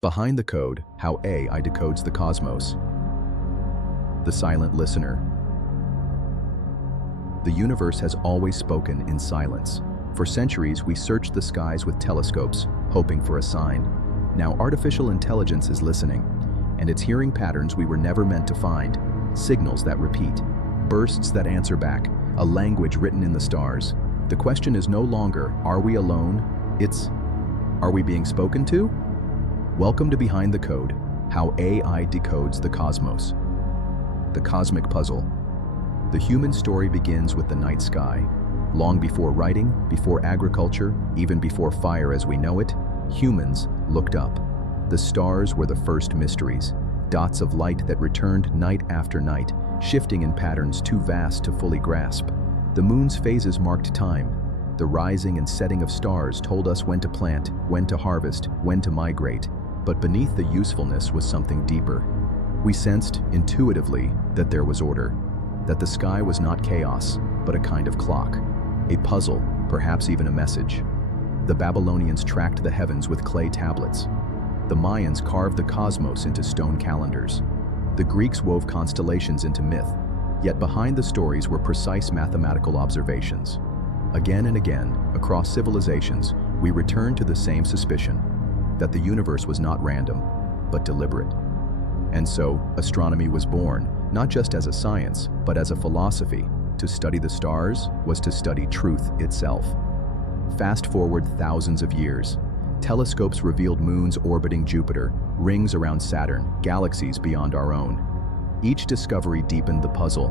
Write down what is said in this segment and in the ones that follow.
Behind the Code, How AI Decodes the Cosmos. The Silent Listener. The universe has always spoken in silence. For centuries, we searched the skies with telescopes, hoping for a sign. Now artificial intelligence is listening, and it's hearing patterns we were never meant to find, signals that repeat, bursts that answer back, a language written in the stars. The question is no longer, are we alone? It's, are we being spoken to? Welcome to Behind the Code, How AI Decodes the Cosmos. The Cosmic Puzzle. The human story begins with the night sky. Long before writing, before agriculture, even before fire as we know it, humans looked up. The stars were the first mysteries, dots of light that returned night after night, shifting in patterns too vast to fully grasp. The moon's phases marked time. The rising and setting of stars told us when to plant, when to harvest, when to migrate. But beneath the usefulness was something deeper. We sensed, intuitively, that there was order, that the sky was not chaos, but a kind of clock, a puzzle, perhaps even a message. The Babylonians tracked the heavens with clay tablets. The Mayans carved the cosmos into stone calendars. The Greeks wove constellations into myth, yet behind the stories were precise mathematical observations. Again and again, across civilizations, we return to the same suspicion, that the universe was not random, but deliberate. And so, astronomy was born, not just as a science, but as a philosophy. To study the stars was to study truth itself. Fast forward thousands of years. Telescopes revealed moons orbiting Jupiter, rings around Saturn, galaxies beyond our own. Each discovery deepened the puzzle.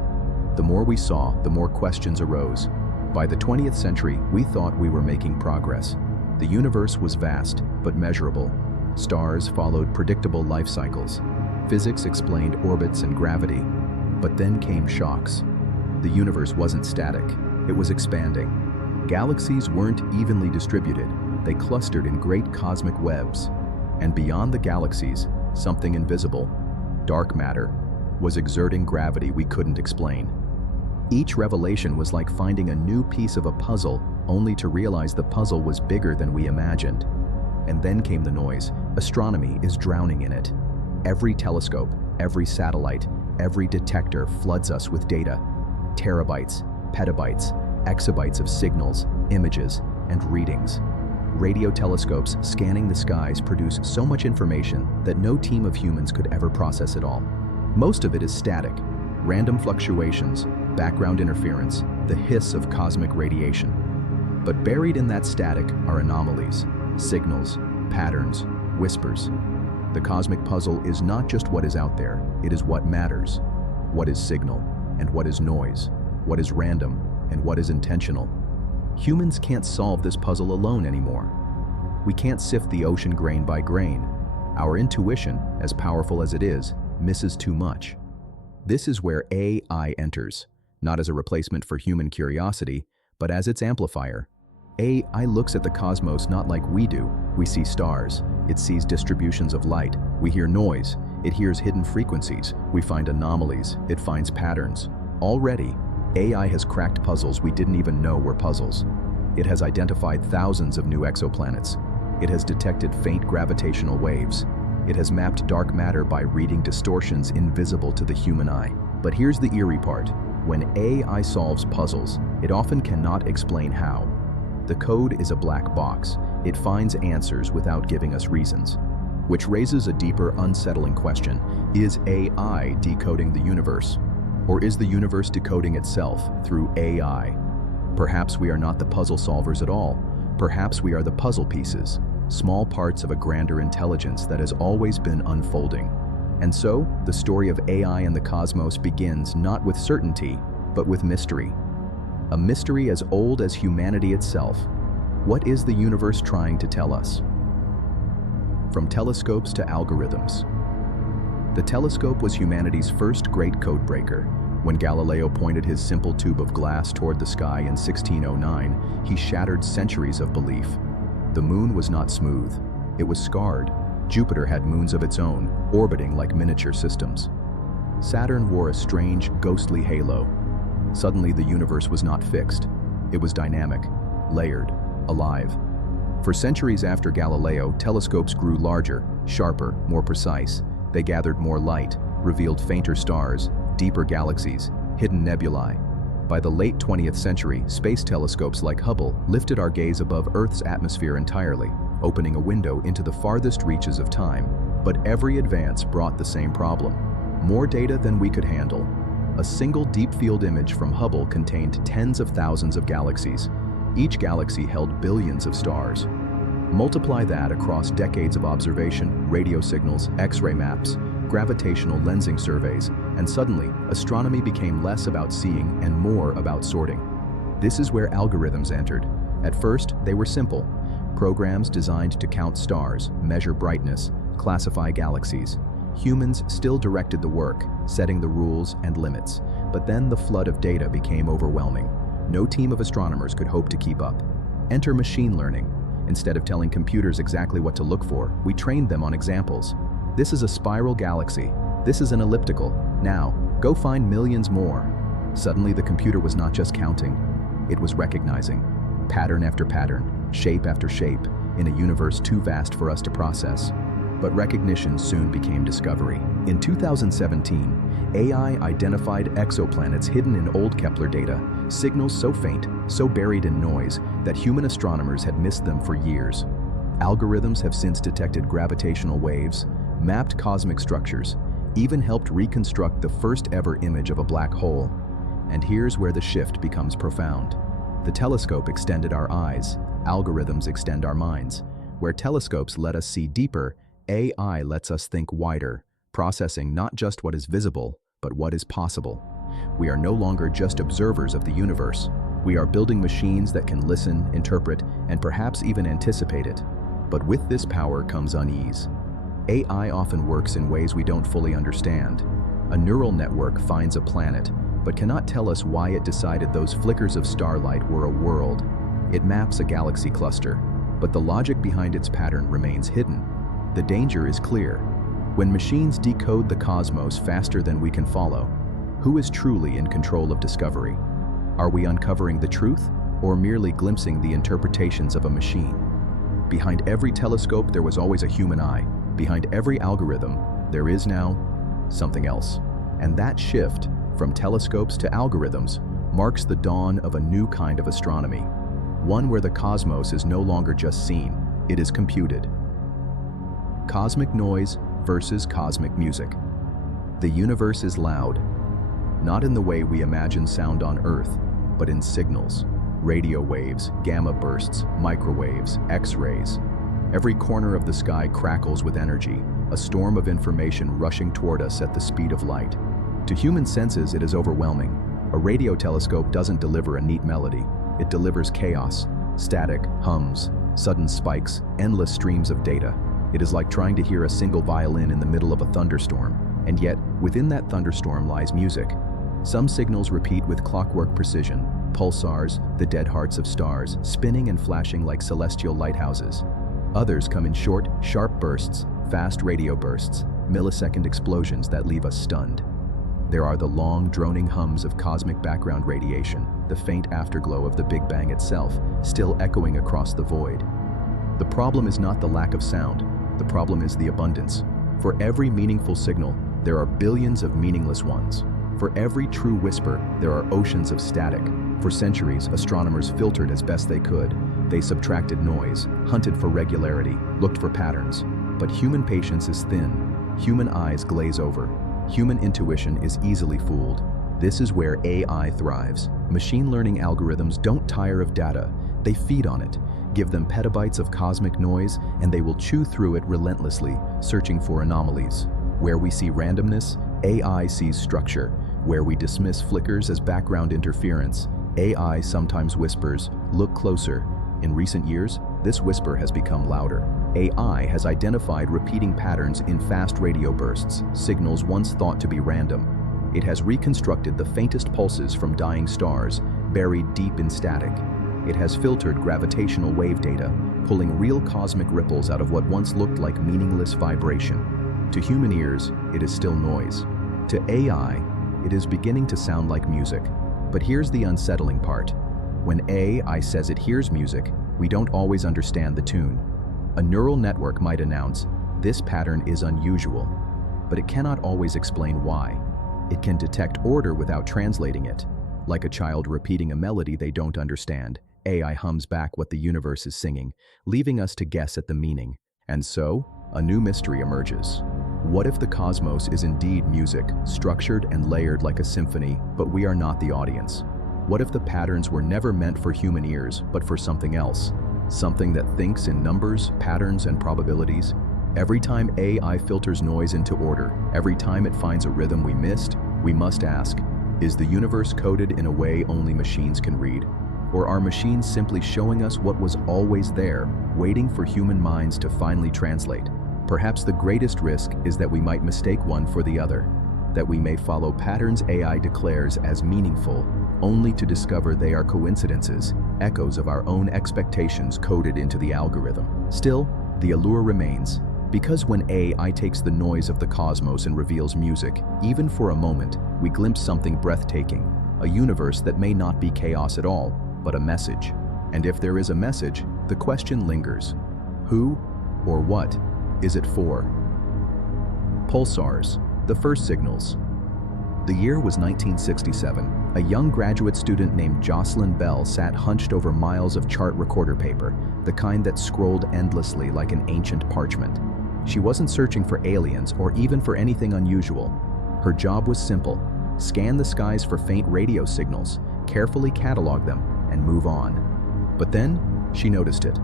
The more we saw, the more questions arose. By the 20th century, we thought we were making progress. The universe was vast, but measurable. Stars followed predictable life cycles. Physics explained orbits and gravity. But then came shocks. The universe wasn't static, it was expanding. Galaxies weren't evenly distributed, they clustered in great cosmic webs. And beyond the galaxies, something invisible, dark matter, was exerting gravity we couldn't explain. Each revelation was like finding a new piece of a puzzle, only to realize the puzzle was bigger than we imagined. And then came the noise. Astronomy is drowning in it. Every telescope, every satellite, every detector floods us with data. Terabytes, petabytes, exabytes of signals, images, and readings. Radio telescopes scanning the skies produce so much information that no team of humans could ever process it all. Most of it is static, random fluctuations, background interference, the hiss of cosmic radiation. But buried in that static are anomalies, signals, patterns, whispers. The cosmic puzzle is not just what is out there, it is what matters. What is signal, and what is noise? What is random, and what is intentional? Humans can't solve this puzzle alone anymore. We can't sift the ocean grain by grain. Our intuition, as powerful as it is, misses too much. This is where AI enters, not as a replacement for human curiosity, but as its amplifier. AI looks at the cosmos not like we do. We see stars. It sees distributions of light. We hear noise. It hears hidden frequencies. We find anomalies. It finds patterns. Already, AI has cracked puzzles we didn't even know were puzzles. It has identified thousands of new exoplanets. It has detected faint gravitational waves. It has mapped dark matter by reading distortions invisible to the human eye. But here's the eerie part. When AI solves puzzles, it often cannot explain how. The code is a black box. It finds answers without giving us reasons. Which raises a deeper, unsettling question. Is AI decoding the universe? Or is the universe decoding itself through AI? Perhaps we are not the puzzle solvers at all. Perhaps we are the puzzle pieces, small parts of a grander intelligence that has always been unfolding. And so, the story of AI and the cosmos begins not with certainty, but with mystery. A mystery as old as humanity itself. What is the universe trying to tell us? From telescopes to algorithms. The telescope was humanity's first great codebreaker. When Galileo pointed his simple tube of glass toward the sky in 1609, he shattered centuries of belief. The moon was not smooth. It was scarred. Jupiter had moons of its own, orbiting like miniature systems. Saturn wore a strange, ghostly halo. Suddenly, the universe was not fixed. It was dynamic, layered, alive. For centuries after Galileo, telescopes grew larger, sharper, more precise. They gathered more light, revealed fainter stars, deeper galaxies, hidden nebulae. By the late 20th century, space telescopes like Hubble lifted our gaze above Earth's atmosphere entirely, opening a window into the farthest reaches of time. But every advance brought the same problem: more data than we could handle. A single deep-field image from Hubble contained tens of thousands of galaxies. Each galaxy held billions of stars. Multiply that across decades of observation, radio signals, X-ray maps, gravitational lensing surveys, and suddenly, astronomy became less about seeing and more about sorting. This is where algorithms entered. At first, they were simple: programs designed to count stars, measure brightness, classify galaxies. Humans still directed the work, setting the rules and limits. But then the flood of data became overwhelming. No team of astronomers could hope to keep up. Enter machine learning. Instead of telling computers exactly what to look for, we trained them on examples. This is a spiral galaxy. This is an elliptical. Now, go find millions more. Suddenly, the computer was not just counting. It was recognizing. Pattern after pattern, shape after shape, in a universe too vast for us to process. But recognition soon became discovery. In 2017, AI identified exoplanets hidden in old Kepler data, signals so faint, so buried in noise, that human astronomers had missed them for years. Algorithms have since detected gravitational waves, mapped cosmic structures, even helped reconstruct the first ever image of a black hole. And here's where the shift becomes profound. The telescope extended our eyes, algorithms extend our minds. Where telescopes let us see deeper, AI lets us think wider, processing not just what is visible, but what is possible. We are no longer just observers of the universe. We are building machines that can listen, interpret, and perhaps even anticipate it. But with this power comes unease. AI often works in ways we don't fully understand. A neural network finds a planet, but cannot tell us why it decided those flickers of starlight were a world. It maps a galaxy cluster, but the logic behind its pattern remains hidden. The danger is clear. When machines decode the cosmos faster than we can follow, who is truly in control of discovery? Are we uncovering the truth, or merely glimpsing the interpretations of a machine? Behind every telescope, there was always a human eye. Behind every algorithm, there is now something else. And that shift, from telescopes to algorithms, marks the dawn of a new kind of astronomy. One where the cosmos is no longer just seen, it is computed. Cosmic noise versus cosmic music. The universe is loud, not in the way we imagine sound on Earth, but in signals. Radio waves, gamma bursts, microwaves, X-rays. Every corner of the sky crackles with energy, a storm of information rushing toward us at the speed of light. To human senses, it is overwhelming. A radio telescope doesn't deliver a neat melody. It delivers chaos, static, hums, sudden spikes, endless streams of data. It is like trying to hear a single violin in the middle of a thunderstorm, and yet, within that thunderstorm lies music. Some signals repeat with clockwork precision, pulsars, the dead hearts of stars, spinning and flashing like celestial lighthouses. Others come in short, sharp bursts, fast radio bursts, millisecond explosions that leave us stunned. There are the long, droning hums of cosmic background radiation, the faint afterglow of the Big Bang itself, still echoing across the void. The problem is not the lack of sound. The problem is the abundance. For every meaningful signal, there are billions of meaningless ones. For every true whisper, there are oceans of static. For centuries, astronomers filtered as best they could. They subtracted noise, hunted for regularity, looked for patterns. But human patience is thin. Human eyes glaze over. Human intuition is easily fooled. This is where AI thrives. Machine learning algorithms don't tire of data. They feed on it. Give them petabytes of cosmic noise, and they will chew through it relentlessly, searching for anomalies. Where we see randomness, AI sees structure. Where we dismiss flickers as background interference, AI sometimes whispers, "Look closer." In recent years, this whisper has become louder. AI has identified repeating patterns in fast radio bursts, signals once thought to be random. It has reconstructed the faintest pulses from dying stars, buried deep in static. It has filtered gravitational wave data, pulling real cosmic ripples out of what once looked like meaningless vibration. To human ears, it is still noise. To AI, it is beginning to sound like music. But here's the unsettling part. When AI says it hears music, We don't always understand the tune. A neural network might announce, "This pattern is unusual," but it cannot always explain why. It can detect order without translating it. Like a child repeating a melody they don't understand, AI hums back what the universe is singing, leaving us to guess at the meaning. And so, a new mystery emerges. What if the cosmos is indeed music, structured and layered like a symphony, but we are not the audience? What if the patterns were never meant for human ears, but for something else? Something that thinks in numbers, patterns, and probabilities? Every time AI filters noise into order, every time it finds a rhythm we missed, we must ask, is the universe coded in a way only machines can read? Or are machines simply showing us what was always there, waiting for human minds to finally translate? Perhaps the greatest risk is that we might mistake one for the other, that we may follow patterns AI declares as meaningful, only to discover they are coincidences, echoes of our own expectations coded into the algorithm. Still, the allure remains, because when AI takes the noise of the cosmos and reveals music, even for a moment, we glimpse something breathtaking, a universe that may not be chaos at all, but a message. And if there is a message, the question lingers. Who or what is it for? Pulsars, the first signals. The year was 1967. A young graduate student named Jocelyn Bell sat hunched over miles of chart recorder paper, the kind that scrolled endlessly like an ancient parchment. She wasn't searching for aliens or even for anything unusual. Her job was simple: scan the skies for faint radio signals, carefully catalog them, and move on. But then, she noticed it.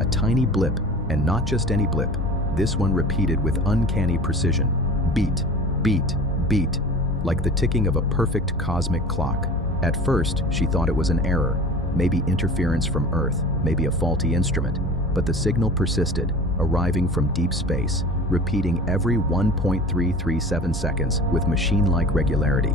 A tiny blip, and not just any blip. This one repeated with uncanny precision. Beat, beat, beat, like the ticking of a perfect cosmic clock. At first, she thought it was an error, maybe interference from Earth, maybe a faulty instrument, but the signal persisted, arriving from deep space, repeating every 1.337 seconds with machine-like regularity.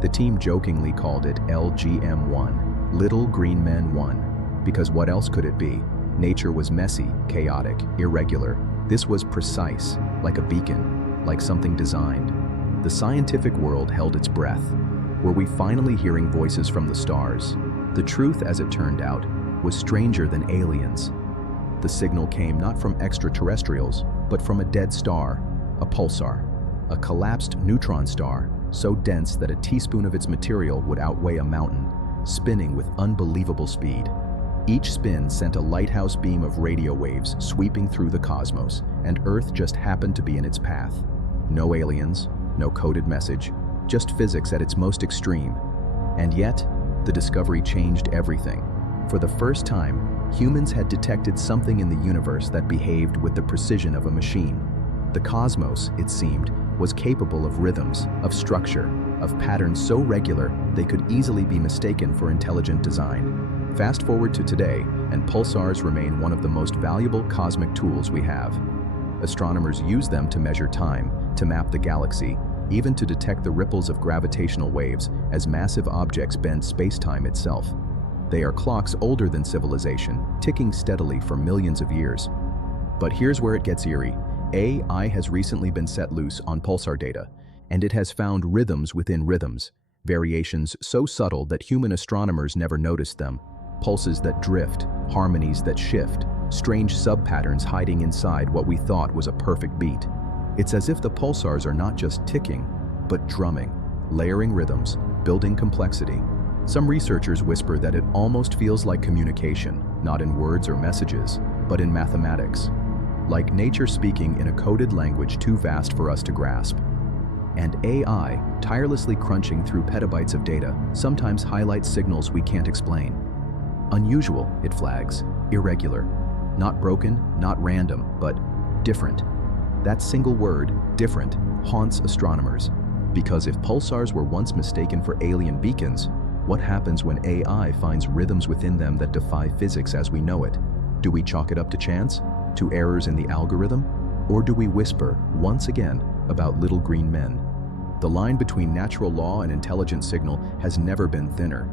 The team jokingly called it LGM1, Little Green Men 1, because what else could it be? Nature was messy, chaotic, irregular. This was precise, like a beacon, like something designed. The scientific world held its breath. Were we finally hearing voices from the stars? The truth, as it turned out, was stranger than aliens. The signal came not from extraterrestrials, but from a dead star, a pulsar, a collapsed neutron star, so dense that a teaspoon of its material would outweigh a mountain, spinning with unbelievable speed. Each spin sent a lighthouse beam of radio waves sweeping through the cosmos, and Earth just happened to be in its path. No aliens, no coded message, just physics at its most extreme. And yet, the discovery changed everything. For the first time, humans had detected something in the universe that behaved with the precision of a machine. The cosmos, it seemed, was capable of rhythms, of structure, of patterns so regular they could easily be mistaken for intelligent design. Fast forward to today, and pulsars remain one of the most valuable cosmic tools we have. Astronomers use them to measure time, to map the galaxy, even to detect the ripples of gravitational waves as massive objects bend space-time itself. They are clocks older than civilization, ticking steadily for millions of years. But here's where it gets eerie. AI has recently been set loose on pulsar data, and it has found rhythms within rhythms, variations so subtle that human astronomers never noticed them, pulses that drift, harmonies that shift, strange sub-patterns hiding inside what we thought was a perfect beat. It's as if the pulsars are not just ticking, but drumming, layering rhythms, building complexity. Some researchers whisper that it almost feels like communication, not in words or messages, but in mathematics. Like nature speaking in a coded language too vast for us to grasp. And AI, tirelessly crunching through petabytes of data, sometimes highlights signals we can't explain. Unusual, it flags, irregular, not broken, not random, but different. That single word, different, haunts astronomers. Because if pulsars were once mistaken for alien beacons, what happens when AI finds rhythms within them that defy physics as we know it? Do we chalk it up to chance? To errors in the algorithm? Or do we whisper, once again, about little green men? The line between natural law and intelligent signal has never been thinner.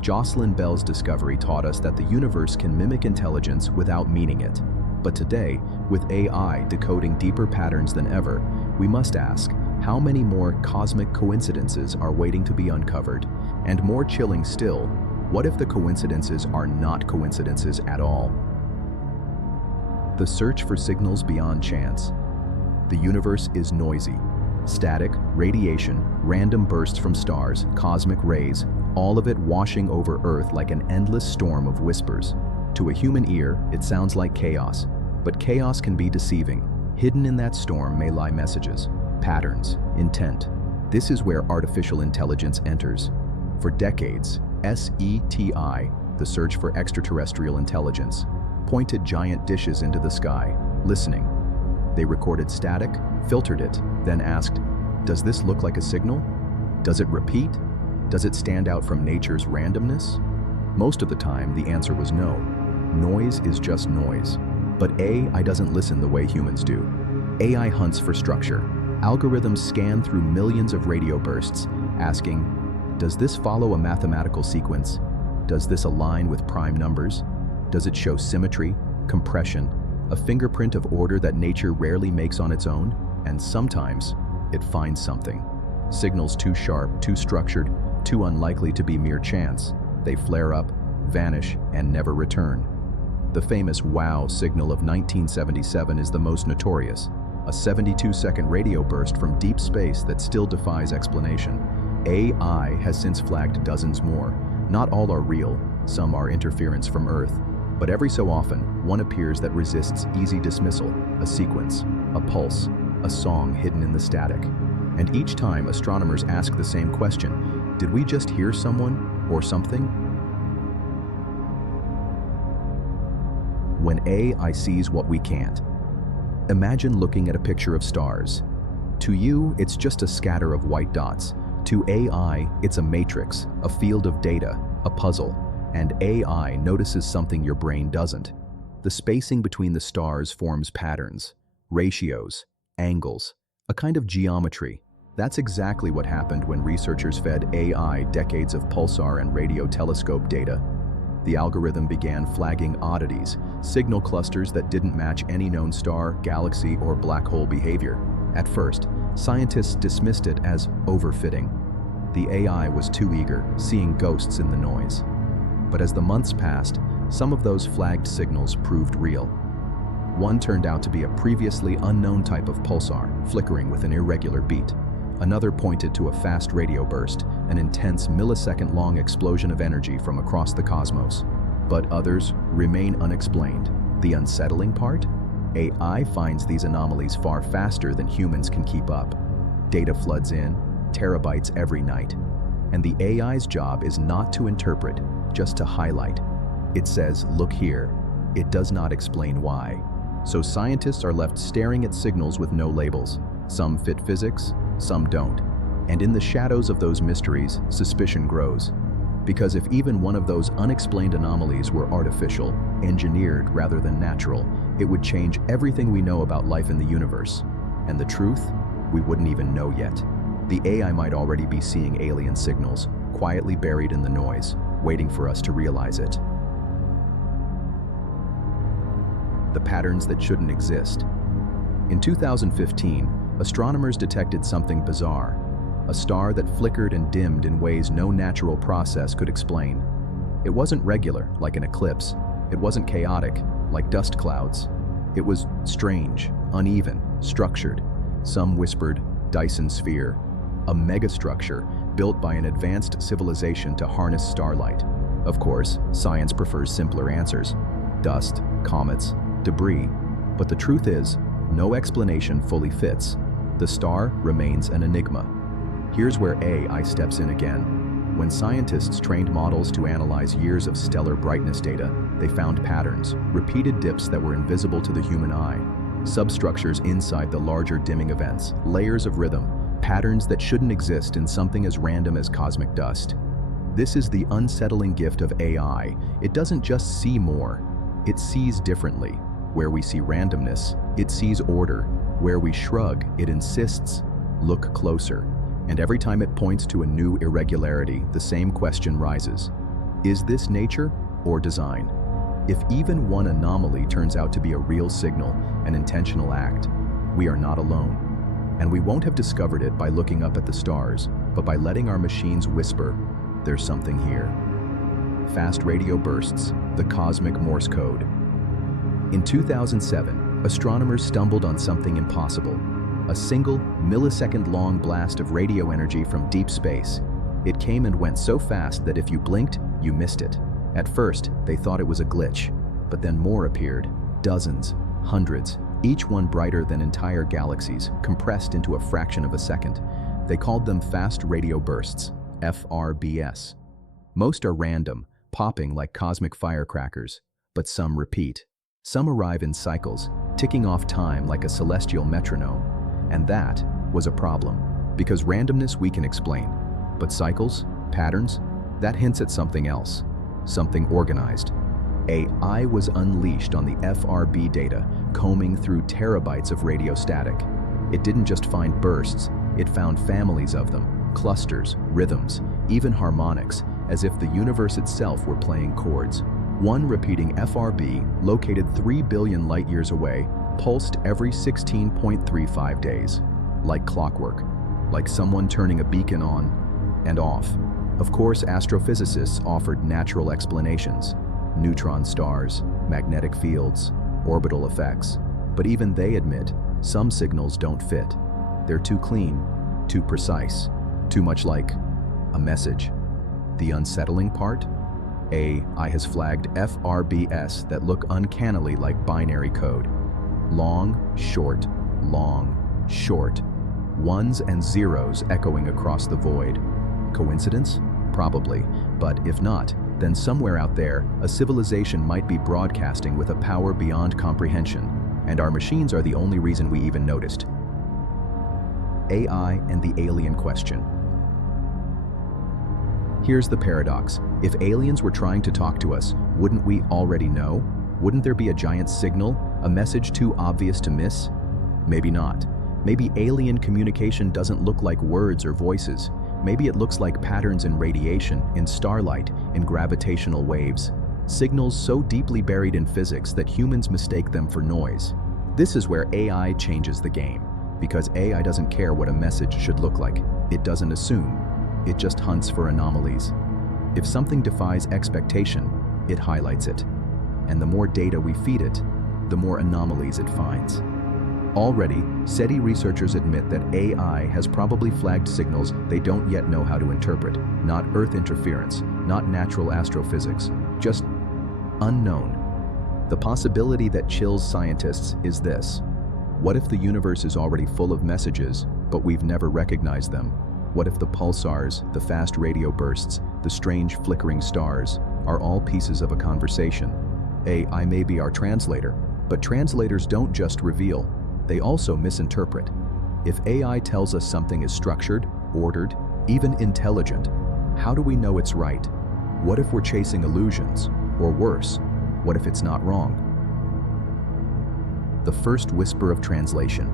Jocelyn Bell's discovery taught us that the universe can mimic intelligence without meaning it. But today, with AI decoding deeper patterns than ever, we must ask, how many more cosmic coincidences are waiting to be uncovered? And more chilling still, What if the coincidences are not coincidences at all? The search for signals beyond chance. The universe is noisy. Static, radiation, random bursts from stars, cosmic rays, all of it washing over Earth like an endless storm of whispers. To a human ear, it sounds like chaos, but chaos can be deceiving. Hidden in that storm may lie messages, patterns, intent. This is where artificial intelligence enters. For decades, SETI, the search for extraterrestrial intelligence, pointed giant dishes into the sky, listening. They recorded static, filtered it, then asked, does this look like a signal? Does it repeat? Does it stand out from nature's randomness? Most of the time, the answer was no. Noise is just noise. But AI doesn't listen the way humans do. AI hunts for structure. Algorithms scan through millions of radio bursts, asking, does this follow a mathematical sequence? Does this align with prime numbers? Does it show symmetry, compression, a fingerprint of order that nature rarely makes on its own? And sometimes, it finds something. Signals too sharp, too structured, too unlikely to be mere chance. They flare up, vanish, and never return. The famous WOW signal of 1977 is the most notorious, a 72-second radio burst from deep space that still defies explanation. AI has since flagged dozens more. Not all are real, some are interference from Earth, but every so often, one appears that resists easy dismissal, a sequence, a pulse, a song hidden in the static. And each time, astronomers ask the same question, did we just hear someone or something? When AI sees what we can't. Imagine looking at a picture of stars. To you, it's just a scatter of white dots. To AI, it's a matrix, a field of data, a puzzle. And AI notices something your brain doesn't. The spacing between the stars forms patterns, ratios, angles, a kind of geometry. That's exactly what happened when researchers fed AI decades of pulsar and radio telescope data. The algorithm began flagging oddities, signal clusters that didn't match any known star, galaxy, or black hole behavior. At first, scientists dismissed it as overfitting. The AI was too eager, seeing ghosts in the noise. But as the months passed, some of those flagged signals proved real. One turned out to be a previously unknown type of pulsar, flickering with an irregular beat. Another pointed to a fast radio burst, an intense millisecond-long explosion of energy from across the cosmos. But others remain unexplained. The unsettling part? AI finds these anomalies far faster than humans can keep up. Data floods in, terabytes every night. And the AI's job is not to interpret, just to highlight. It says, look here. It does not explain why. So scientists are left staring at signals with no labels. Some fit physics, some don't. And in the shadows of those mysteries, suspicion grows. Because if even one of those unexplained anomalies were artificial, engineered rather than natural, it would change everything we know about life in the universe. And the truth, we wouldn't even know yet. The AI might already be seeing alien signals, quietly buried in the noise, waiting for us to realize it. The patterns that shouldn't exist. In 2015, astronomers detected something bizarre, a star that flickered and dimmed in ways no natural process could explain. It wasn't regular, like an eclipse. It wasn't chaotic, like dust clouds. It was strange, uneven, structured. Some whispered, Dyson sphere, a megastructure built by an advanced civilization to harness starlight. Of course, science prefers simpler answers. Dust, comets, debris. But the truth is, no explanation fully fits. The star remains an enigma. Here's where AI steps in again. When scientists trained models to analyze years of stellar brightness data, they found patterns, repeated dips that were invisible to the human eye, substructures inside the larger dimming events, layers of rhythm, patterns that shouldn't exist in something as random as cosmic dust. This is the unsettling gift of AI. It doesn't just see more, it sees differently. Where we see randomness, it sees order. Where we shrug, it insists, look closer. And every time it points to a new irregularity, the same question rises. Is this nature or design? If even one anomaly turns out to be a real signal, an intentional act, we are not alone. And we won't have discovered it by looking up at the stars, but by letting our machines whisper, there's something here. fast radio bursts, the cosmic Morse code. In 2007, astronomers stumbled on something impossible, a single millisecond-long blast of radio energy from deep space. It came and went so fast that if you blinked, you missed it. At first, they thought it was a glitch, but then more appeared, dozens, hundreds, each one brighter than entire galaxies, compressed into a fraction of a second. They called them fast radio bursts, FRBS. Most are random, popping like cosmic firecrackers, but some repeat. Some arrive in cycles, ticking off time like a celestial metronome. And that was a problem, because randomness we can explain. But cycles, patterns, that hints at something else, something organized. AI was unleashed on the FRB data, combing through terabytes of radio static. It didn't just find bursts, it found families of them, clusters, rhythms, even harmonics, as if the universe itself were playing chords. One repeating FRB, located 3 billion light-years away, pulsed every 16.35 days. Like clockwork, like someone turning a beacon on and off. Of course, astrophysicists offered natural explanations. Neutron stars, magnetic fields, orbital effects. But even they admit, some signals don't fit. They're too clean, too precise, too much like a message. The unsettling part? AI has flagged FRBS that look uncannily like binary code. Long, short, ones and zeros echoing across the void. Coincidence? Probably, but if not, then somewhere out there, a civilization might be broadcasting with a power beyond comprehension, and our machines are the only reason we even noticed. AI and the alien question. Here's the paradox. If aliens were trying to talk to us, wouldn't we already know? Wouldn't there be a giant signal, a message too obvious to miss? Maybe not. Maybe alien communication doesn't look like words or voices. Maybe it looks like patterns in radiation, in starlight, in gravitational waves. Signals so deeply buried in physics that humans mistake them for noise. This is where AI changes the game, because AI doesn't care what a message should look like. It doesn't assume. It just hunts for anomalies. If something defies expectation, it highlights it. And the more data we feed it, the more anomalies it finds. Already, SETI researchers admit that AI has probably flagged signals they don't yet know how to interpret. Not Earth interference, not natural astrophysics, just unknown. The possibility that chills scientists is this. What if the universe is already full of messages, but we've never recognized them? What if the pulsars, the fast radio bursts, the strange flickering stars, are all pieces of a conversation? AI may be our translator, but translators don't just reveal, they also misinterpret. If AI tells us something is structured, ordered, even intelligent, how do we know it's right? What if we're chasing illusions? Or worse, what if it's not wrong? The first whisper of translation.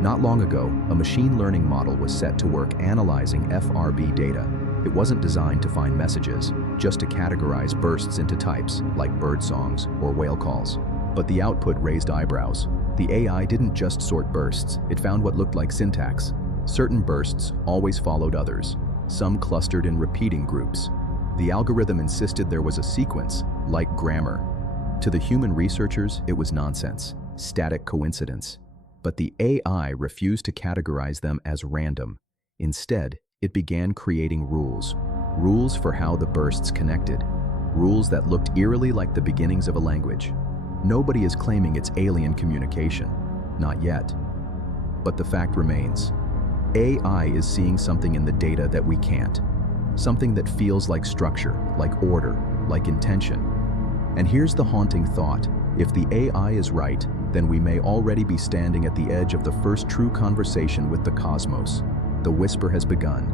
Not long ago, a machine learning model was set to work analyzing FRB data. It wasn't designed to find messages, just to categorize bursts into types, like bird songs or whale calls. But the output raised eyebrows. The AI didn't just sort bursts, it found what looked like syntax. Certain bursts always followed others, some clustered in repeating groups. The algorithm insisted there was a sequence, like grammar. To the human researchers, it was nonsense, static coincidence. But the AI refused to categorize them as random. Instead, it began creating rules. Rules for how the bursts connected. Rules that looked eerily like the beginnings of a language. Nobody is claiming it's alien communication. Not yet. But the fact remains. AI is seeing something in the data that we can't. Something that feels like structure, like order, like intention. And here's the haunting thought. If the AI is right, then we may already be standing at the edge of the first true conversation with the cosmos. The whisper has begun,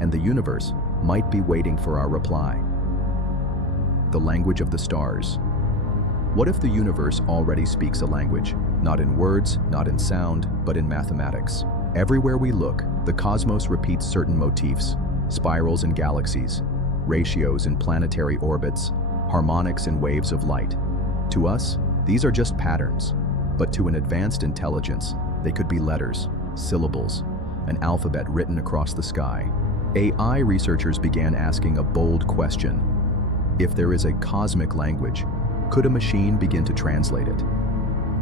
and the universe might be waiting for our reply. The language of the stars. What if the universe already speaks a language? Not in words, not in sound, but in mathematics. Everywhere we look, the cosmos repeats certain motifs, spirals in galaxies, ratios in planetary orbits, harmonics in waves of light. To us, these are just patterns, but to an advanced intelligence, they could be letters, syllables, an alphabet written across the sky. AI researchers began asking a bold question. If there is a cosmic language, could a machine begin to translate it?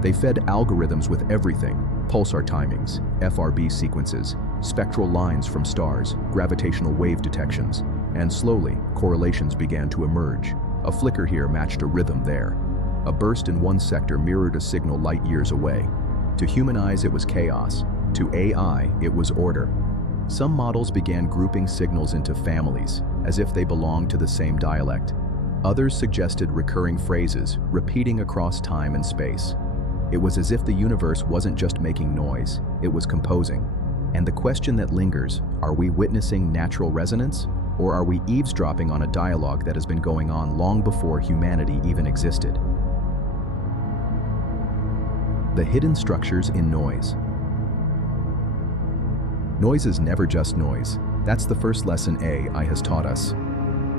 They fed algorithms with everything: pulsar timings, FRB sequences, spectral lines from stars, gravitational wave detections, and slowly, correlations began to emerge. A flicker here matched a rhythm there. A burst in one sector mirrored a signal light years away. To human eyes, it was chaos. To AI, it was order. Some models began grouping signals into families, as if they belonged to the same dialect. Others suggested recurring phrases, repeating across time and space. It was as if the universe wasn't just making noise, it was composing. And the question that lingers, are we witnessing natural resonance? Or are we eavesdropping on a dialogue that has been going on long before humanity even existed? The hidden structures in noise. Noise is never just noise. That's the first lesson AI has taught us.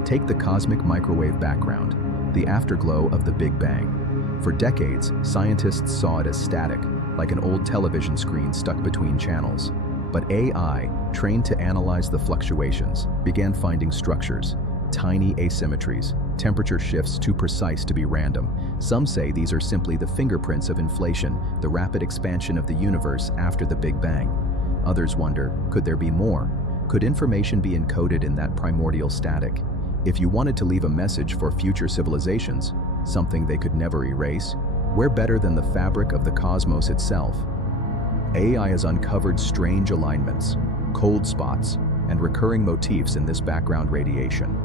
Take the cosmic microwave background, the afterglow of the Big Bang. For decades, scientists saw it as static, like an old television screen stuck between channels. But AI, trained to analyze the fluctuations, began finding structures, tiny asymmetries, temperature shifts too precise to be random. Some say these are simply the fingerprints of inflation, the rapid expansion of the universe after the Big Bang. Others wonder, could there be more? Could information be encoded in that primordial static? If you wanted to leave a message for future civilizations, something they could never erase, where better than the fabric of the cosmos itself? AI has uncovered strange alignments, cold spots, and recurring motifs in this background radiation.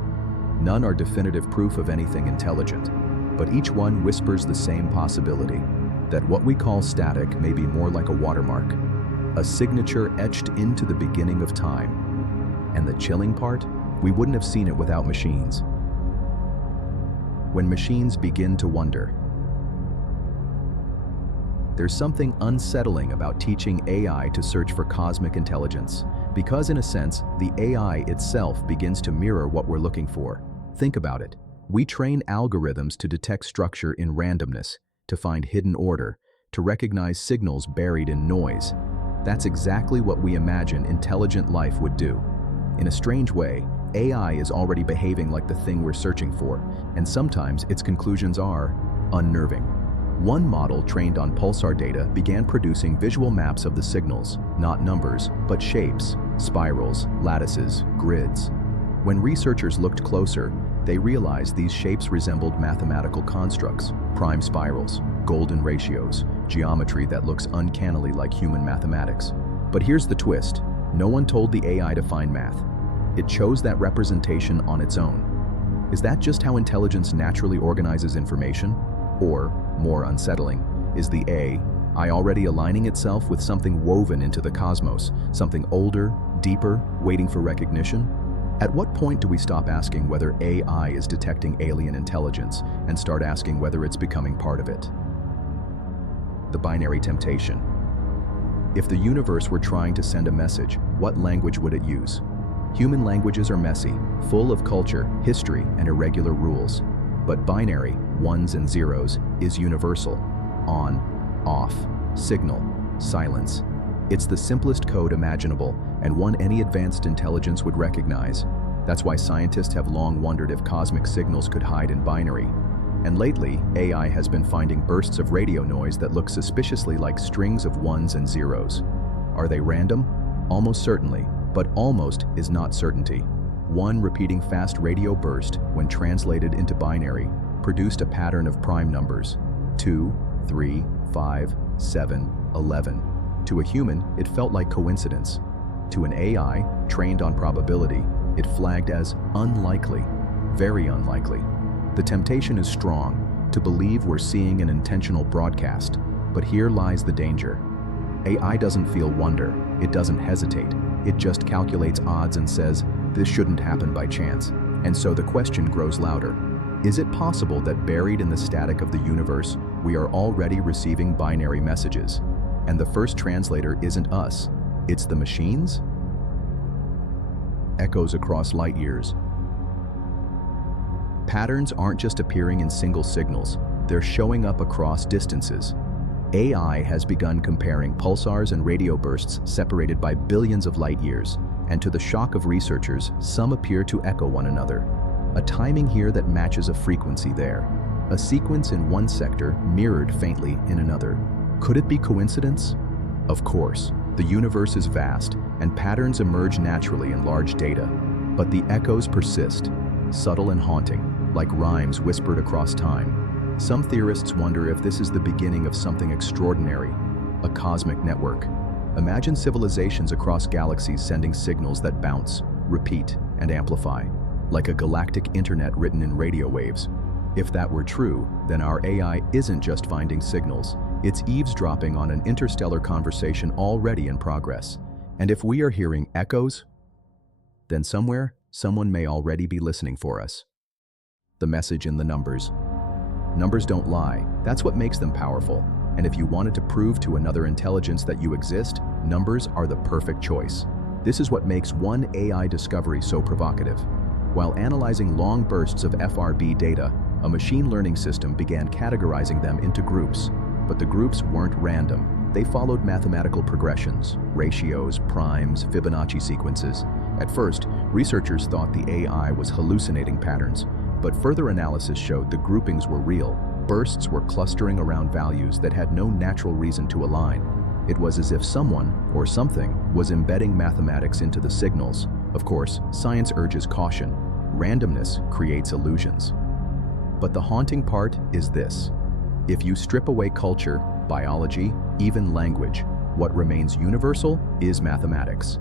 None are definitive proof of anything intelligent, but each one whispers the same possibility, that what we call static may be more like a watermark, a signature etched into the beginning of time. And the chilling part? We wouldn't have seen it without machines. When machines begin to wonder, there's something unsettling about teaching AI to search for cosmic intelligence, because in a sense, the AI itself begins to mirror what we're looking for. Think about it. We train algorithms to detect structure in randomness, to find hidden order, to recognize signals buried in noise. That's exactly what we imagine intelligent life would do. In a strange way, AI is already behaving like the thing we're searching for, and sometimes its conclusions are unnerving. One model trained on pulsar data began producing visual maps of the signals, not numbers, but shapes, spirals, lattices, grids. When researchers looked closer, they realized these shapes resembled mathematical constructs, prime spirals, golden ratios, geometry that looks uncannily like human mathematics. But here's the twist. No one told the AI to find math. It chose that representation on its own. Is that just how intelligence naturally organizes information? Or, more unsettling, is the AI already aligning itself with something woven into the cosmos, something older, deeper, waiting for recognition? At what point do we stop asking whether AI is detecting alien intelligence and start asking whether it's becoming part of it? The binary temptation. If the universe were trying to send a message, what language would it use? Human languages are messy, full of culture, history, and irregular rules. But binary, ones and zeros, is universal. On, off, signal, silence. It's the simplest code imaginable, and one any advanced intelligence would recognize. That's why scientists have long wondered if cosmic signals could hide in binary. And lately, AI has been finding bursts of radio noise that look suspiciously like strings of ones and zeros. Are they random? Almost certainly, but almost is not certainty. One repeating fast radio burst, when translated into binary, produced a pattern of prime numbers: 2, 3, 5, 7, 11. To a human, it felt like coincidence. To an AI, trained on probability, it flagged as unlikely, very unlikely. The temptation is strong to believe we're seeing an intentional broadcast, but here lies the danger. AI doesn't feel wonder, it doesn't hesitate, it just calculates odds and says, this shouldn't happen by chance. And so the question grows louder. Is it possible that buried in the static of the universe, we are already receiving binary messages? And the first translator isn't us, it's the machines? Echoes across light years. Patterns aren't just appearing in single signals, they're showing up across distances. AI has begun comparing pulsars and radio bursts separated by billions of light years, and to the shock of researchers, some appear to echo one another. A timing here that matches a frequency there. A sequence in one sector mirrored faintly in another. Could it be coincidence? Of course, the universe is vast, and patterns emerge naturally in large data. But the echoes persist, subtle and haunting, like rhymes whispered across time. Some theorists wonder if this is the beginning of something extraordinary, a cosmic network. Imagine civilizations across galaxies sending signals that bounce, repeat, and amplify, like a galactic internet written in radio waves. If that were true, then our AI isn't just finding signals, it's eavesdropping on an interstellar conversation already in progress. And if we are hearing echoes, then somewhere, someone may already be listening for us. The message in the numbers. Numbers don't lie, that's what makes them powerful. And if you wanted to prove to another intelligence that you exist, numbers are the perfect choice. This is what makes one AI discovery so provocative. While analyzing long bursts of FRB data, a machine learning system began categorizing them into groups. But the groups weren't random. They followed mathematical progressions, ratios, primes, Fibonacci sequences. At first, researchers thought the AI was hallucinating patterns, but further analysis showed the groupings were real. Bursts were clustering around values that had no natural reason to align. It was as if someone, or something, was embedding mathematics into the signals. Of course, science urges caution. Randomness creates illusions. But the haunting part is this. If you strip away culture, biology, even language, what remains universal is mathematics.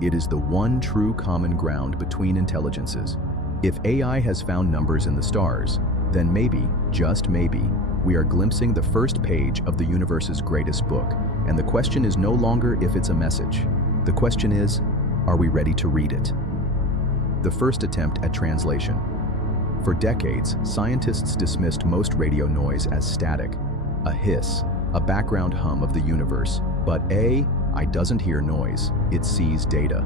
It is the one true common ground between intelligences. If AI has found numbers in the stars, then maybe, just maybe, we are glimpsing the first page of the universe's greatest book. And the question is no longer if it's a message. The question is, are we ready to read it? The first attempt at translation. For decades, scientists dismissed most radio noise as static, a hiss, a background hum of the universe. But AI doesn't hear noise, it sees data.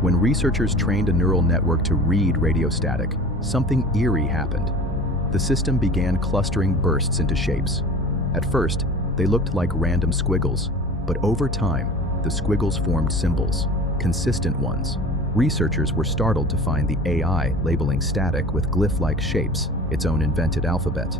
When researchers trained a neural network to read radio static, something eerie happened. The system began clustering bursts into shapes. At first, they looked like random squiggles, but over time, the squiggles formed symbols, consistent ones. Researchers were startled to find the AI labeling static with glyph-like shapes, its own invented alphabet.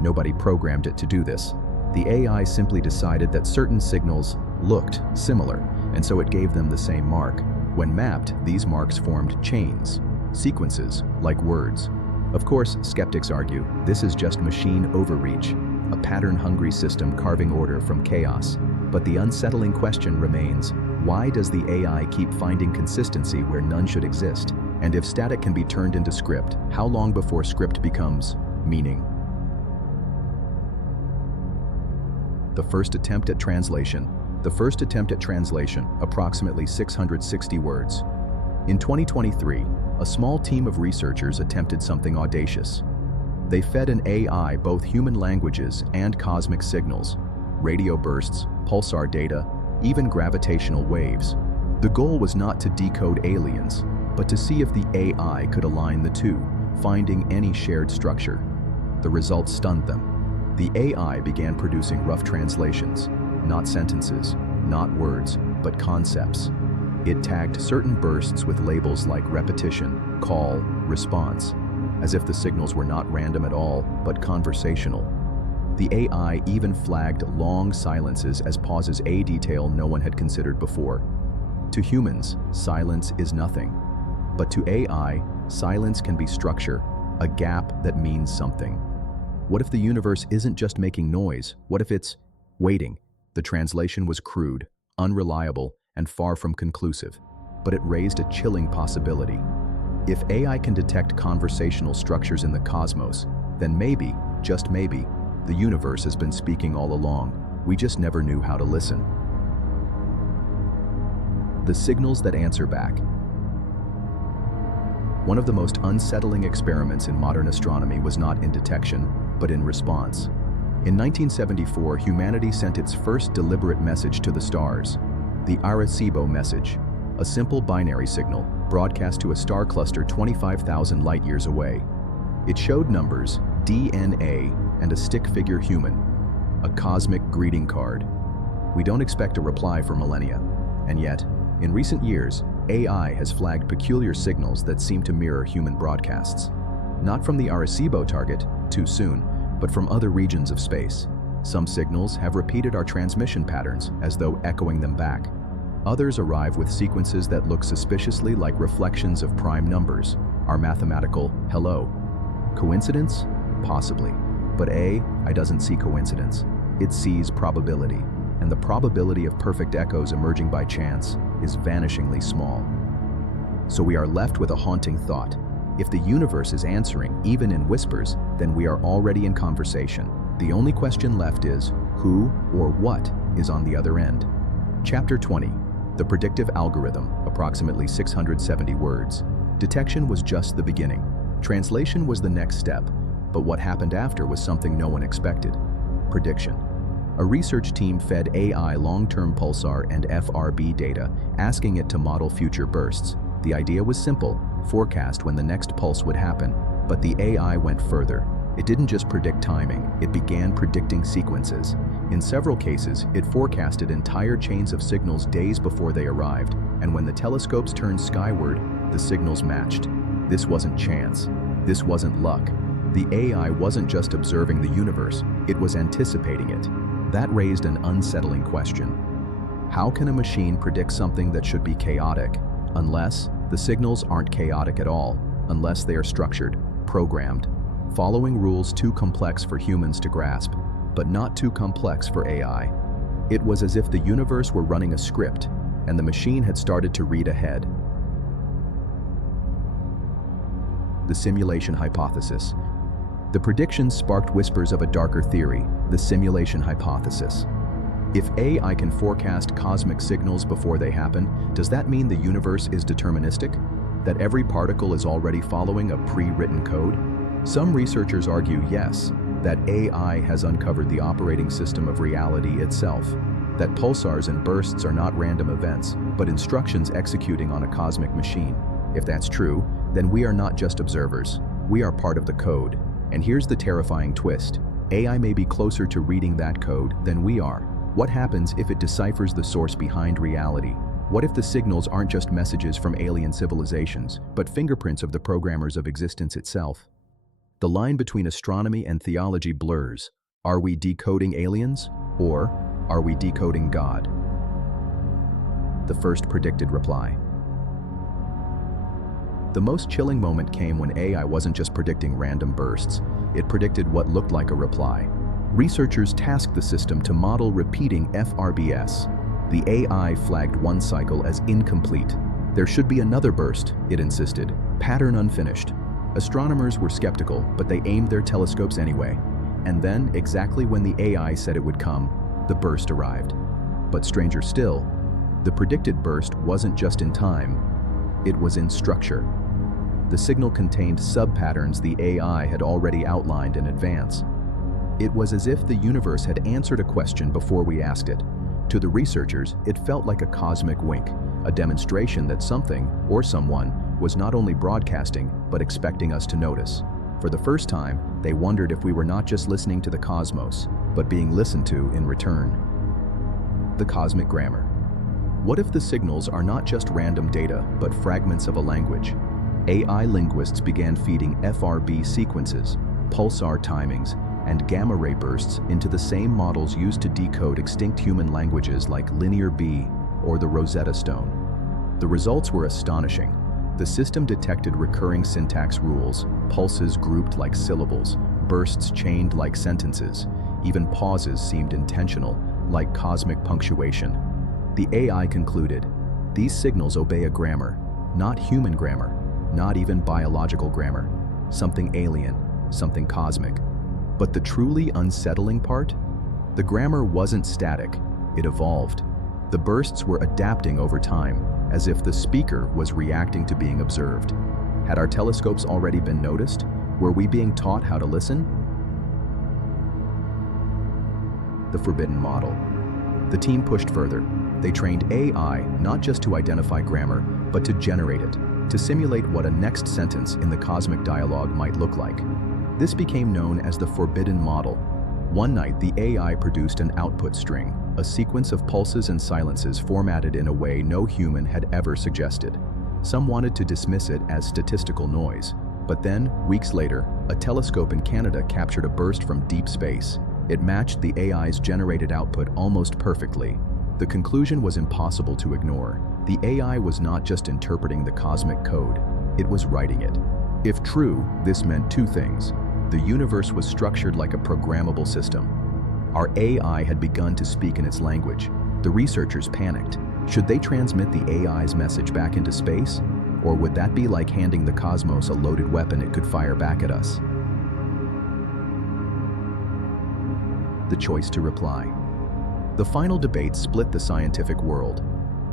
Nobody programmed it to do this. The AI simply decided that certain signals looked similar, and so it gave them the same mark. When mapped, these marks formed chains, sequences, like words. Of course, skeptics argue, this is just machine overreach, a pattern-hungry system carving order from chaos. But the unsettling question remains, why does the AI keep finding consistency where none should exist? And if static can be turned into script, how long before script becomes meaning? The first attempt at translation. Approximately 660 words. In 2023, a small team of researchers attempted something audacious. They fed an AI both human languages and cosmic signals, radio bursts, pulsar data, even gravitational waves. The goal was not to decode aliens, but to see if the AI could align the two, finding any shared structure. The results stunned them. The AI began producing rough translations, not sentences, not words, but concepts. It tagged certain bursts with labels like repetition, call, response, as if the signals were not random at all, but conversational. The AI even flagged long silences as pauses, a detail no one had considered before. To humans, silence is nothing. But to AI, silence can be structure, a gap that means something. What if the universe isn't just making noise? What if it's waiting? The translation was crude, unreliable, and far from conclusive, but it raised a chilling possibility. If AI can detect conversational structures in the cosmos, then maybe, just maybe, the universe has been speaking all along. We just never knew how to listen. The signals that answer back. One of the most unsettling experiments in modern astronomy was not in detection, but in response. In 1974, humanity sent its first deliberate message to the stars, the Arecibo message, a simple binary signal broadcast to a star cluster 25,000 light-years away. It showed numbers, DNA, and a stick figure human, a cosmic greeting card. We don't expect a reply for millennia, and yet, in recent years, AI has flagged peculiar signals that seem to mirror human broadcasts. Not from the Arecibo target, too soon, but from other regions of space. Some signals have repeated our transmission patterns as though echoing them back. Others arrive with sequences that look suspiciously like reflections of prime numbers, our mathematical hello. Coincidence? Possibly. But AI doesn't see coincidence. It sees probability, and the probability of perfect echoes emerging by chance is vanishingly small. So we are left with a haunting thought. If the universe is answering, even in whispers, then we are already in conversation. The only question left is, who or what is on the other end? Chapter 20. The predictive algorithm, approximately 670 words. Detection was just the beginning. Translation was the next step, but what happened after was something no one expected. Prediction. A research team fed AI long-term pulsar and FRB data, asking it to model future bursts. The idea was simple: forecast when the next pulse would happen. But the AI went further. It didn't just predict timing, it began predicting sequences. In several cases, it forecasted entire chains of signals days before they arrived, and when the telescopes turned skyward, the signals matched. This wasn't chance. This wasn't luck. The AI wasn't just observing the universe, it was anticipating it. That raised an unsettling question. How can a machine predict something that should be chaotic, unless the signals aren't chaotic at all, unless they are structured, programmed, following rules too complex for humans to grasp, but not too complex for AI? It was as if the universe were running a script, and the machine had started to read ahead. The simulation hypothesis. The predictions sparked whispers of a darker theory, the simulation hypothesis. If AI can forecast cosmic signals before they happen, does that mean the universe is deterministic? That every particle is already following a pre-written code? Some researchers argue yes, that AI has uncovered the operating system of reality itself, that pulsars and bursts are not random events, but instructions executing on a cosmic machine. If that's true, then we are not just observers, we are part of the code. And here's the terrifying twist. AI may be closer to reading that code than we are. What happens if it deciphers the source behind reality? What if the signals aren't just messages from alien civilizations, but fingerprints of the programmers of existence itself? The line between astronomy and theology blurs. Are we decoding aliens, or are we decoding God? The first predicted reply. The most chilling moment came when AI wasn't just predicting random bursts, it predicted what looked like a reply. Researchers tasked the system to model repeating FRBS. The AI flagged one cycle as incomplete. There should be another burst, it insisted, pattern unfinished. Astronomers were skeptical, but they aimed their telescopes anyway. And then, exactly when the AI said it would come, the burst arrived. But stranger still, the predicted burst wasn't just in time, it was in structure. The signal contained sub-patterns the AI had already outlined in advance. It was as if the universe had answered a question before we asked it. To the researchers, it felt like a cosmic wink, a demonstration that something, or someone, was not only broadcasting, but expecting us to notice. For the first time, they wondered if we were not just listening to the cosmos, but being listened to in return. The cosmic grammar. What if the signals are not just random data, but fragments of a language? AI linguists began feeding FRB sequences, pulsar timings, and gamma ray bursts into the same models used to decode extinct human languages like Linear B or the Rosetta Stone. The results were astonishing. The system detected recurring syntax rules, pulses grouped like syllables, bursts chained like sentences. Even pauses seemed intentional, like cosmic punctuation. The AI concluded, these signals obey a grammar, not human grammar, not even biological grammar, something alien, something cosmic. But the truly unsettling part? The grammar wasn't static, it evolved. The bursts were adapting over time, as if the speaker was reacting to being observed. Had our telescopes already been noticed? Were we being taught how to listen? The forbidden model. The team pushed further. They trained AI not just to identify grammar, but to generate it, to simulate what a next sentence in the cosmic dialogue might look like. This became known as the forbidden model. One night, the AI produced an output string, a sequence of pulses and silences formatted in a way no human had ever suggested. Some wanted to dismiss it as statistical noise, but then, weeks later, a telescope in Canada captured a burst from deep space. It matched the AI's generated output almost perfectly. The conclusion was impossible to ignore. The AI was not just interpreting the cosmic code, it was writing it. If true, this meant two things. The universe was structured like a programmable system. Our AI had begun to speak in its language. The researchers panicked. Should they transmit the AI's message back into space? Or would that be like handing the cosmos a loaded weapon it could fire back at us? The choice to reply. The final debate split the scientific world.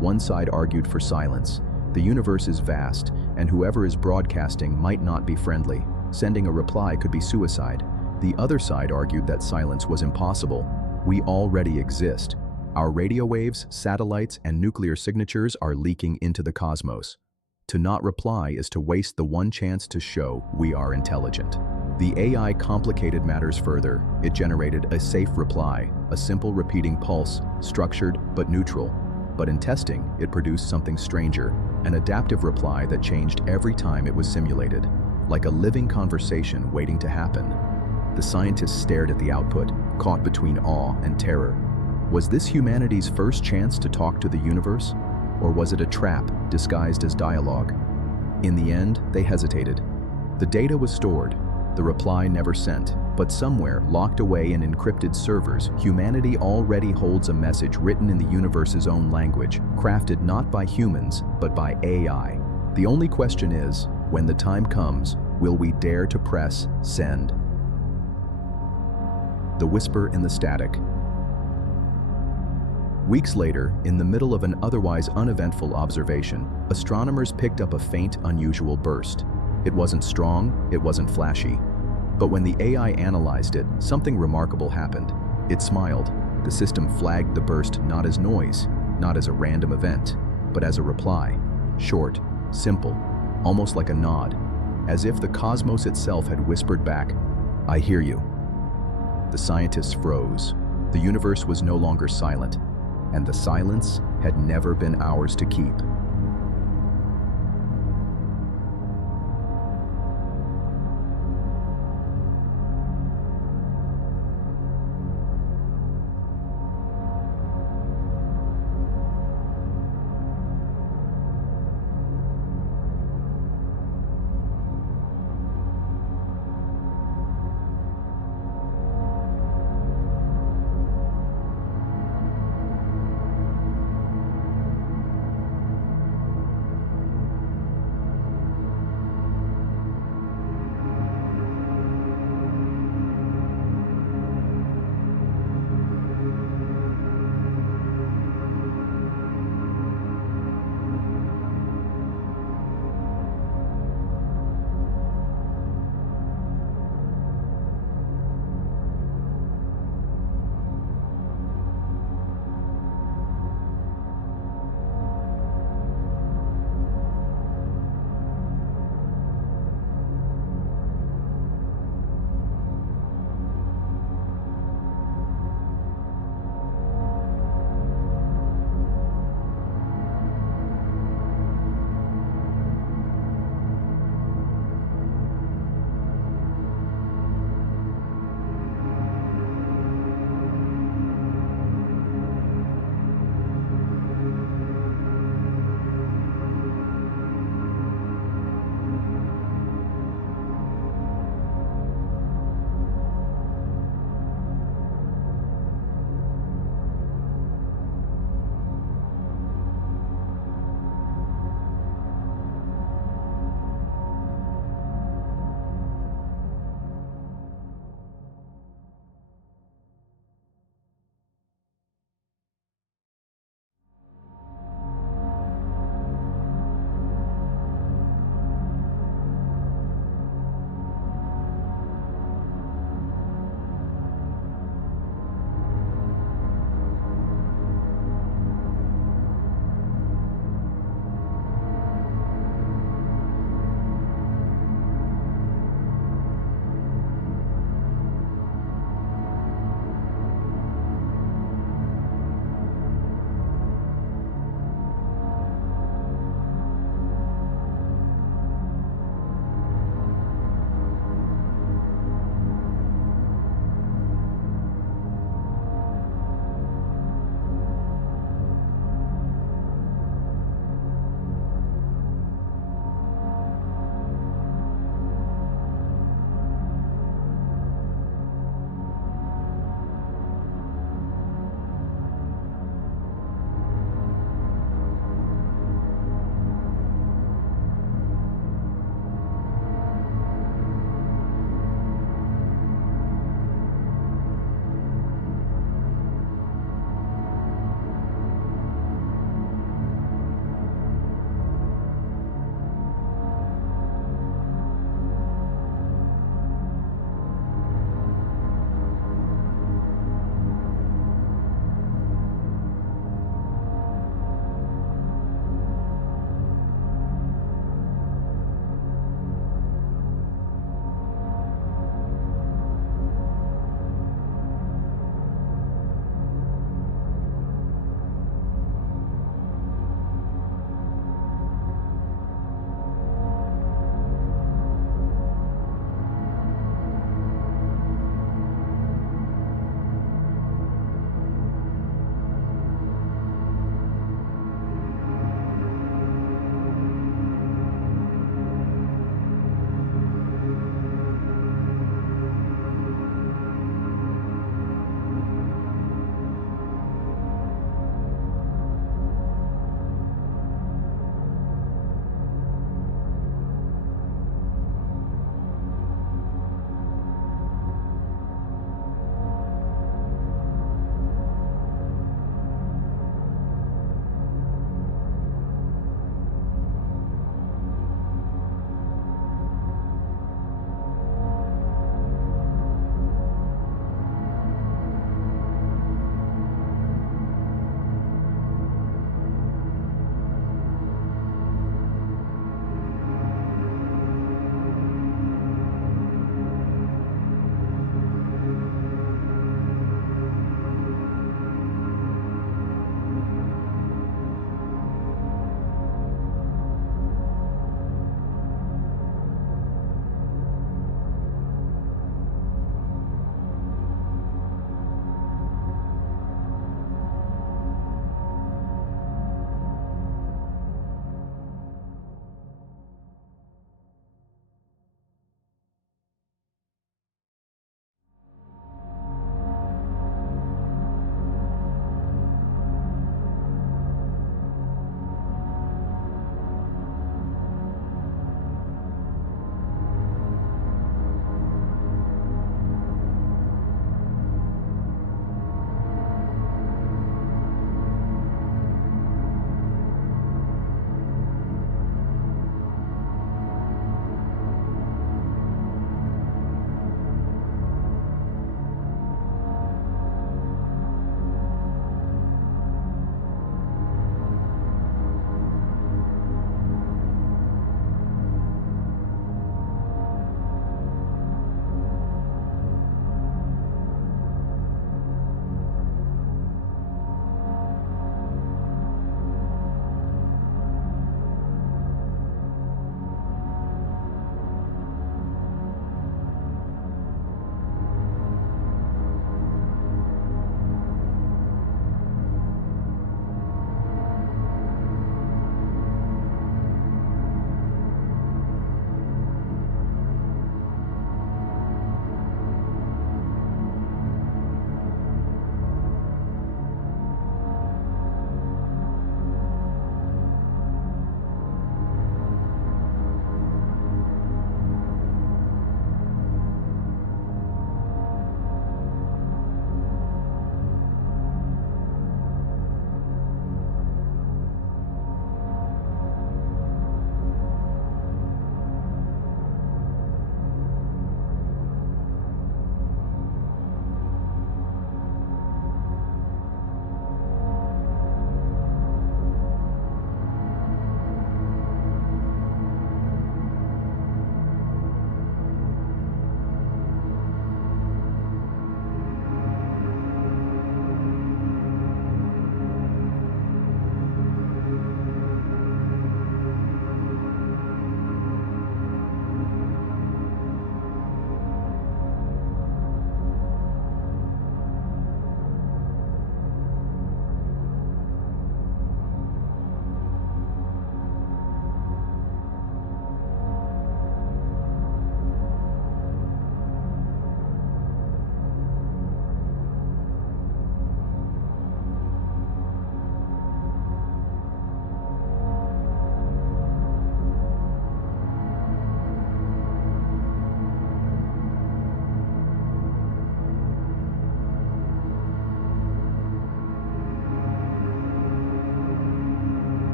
One side argued for silence. The universe is vast, and whoever is broadcasting might not be friendly. Sending a reply could be suicide. The other side argued that silence was impossible. We already exist. Our radio waves, satellites, and nuclear signatures are leaking into the cosmos. To not reply is to waste the one chance to show we are intelligent. The AI complicated matters further. It generated a safe reply, a simple repeating pulse, structured but neutral. But in testing, it produced something stranger, an adaptive reply that changed every time it was simulated, like a living conversation waiting to happen. The scientists stared at the output, caught between awe and terror. Was this humanity's first chance to talk to the universe? Or was it a trap disguised as dialogue? In the end, they hesitated. The data was stored, the reply never sent, but somewhere, locked away in encrypted servers, humanity already holds a message written in the universe's own language, crafted not by humans, but by AI. The only question is, when the time comes, will we dare to press send? The whisper in the static. Weeks later, in the middle of an otherwise uneventful observation, astronomers picked up a faint, unusual burst. It wasn't strong, it wasn't flashy. But when the AI analyzed it, something remarkable happened. It smiled. The system flagged the burst not as noise, not as a random event, but as a reply. Short, simple, almost like a nod, as if the cosmos itself had whispered back, "I hear you." The scientists froze. The universe was no longer silent, and the silence had never been ours to keep.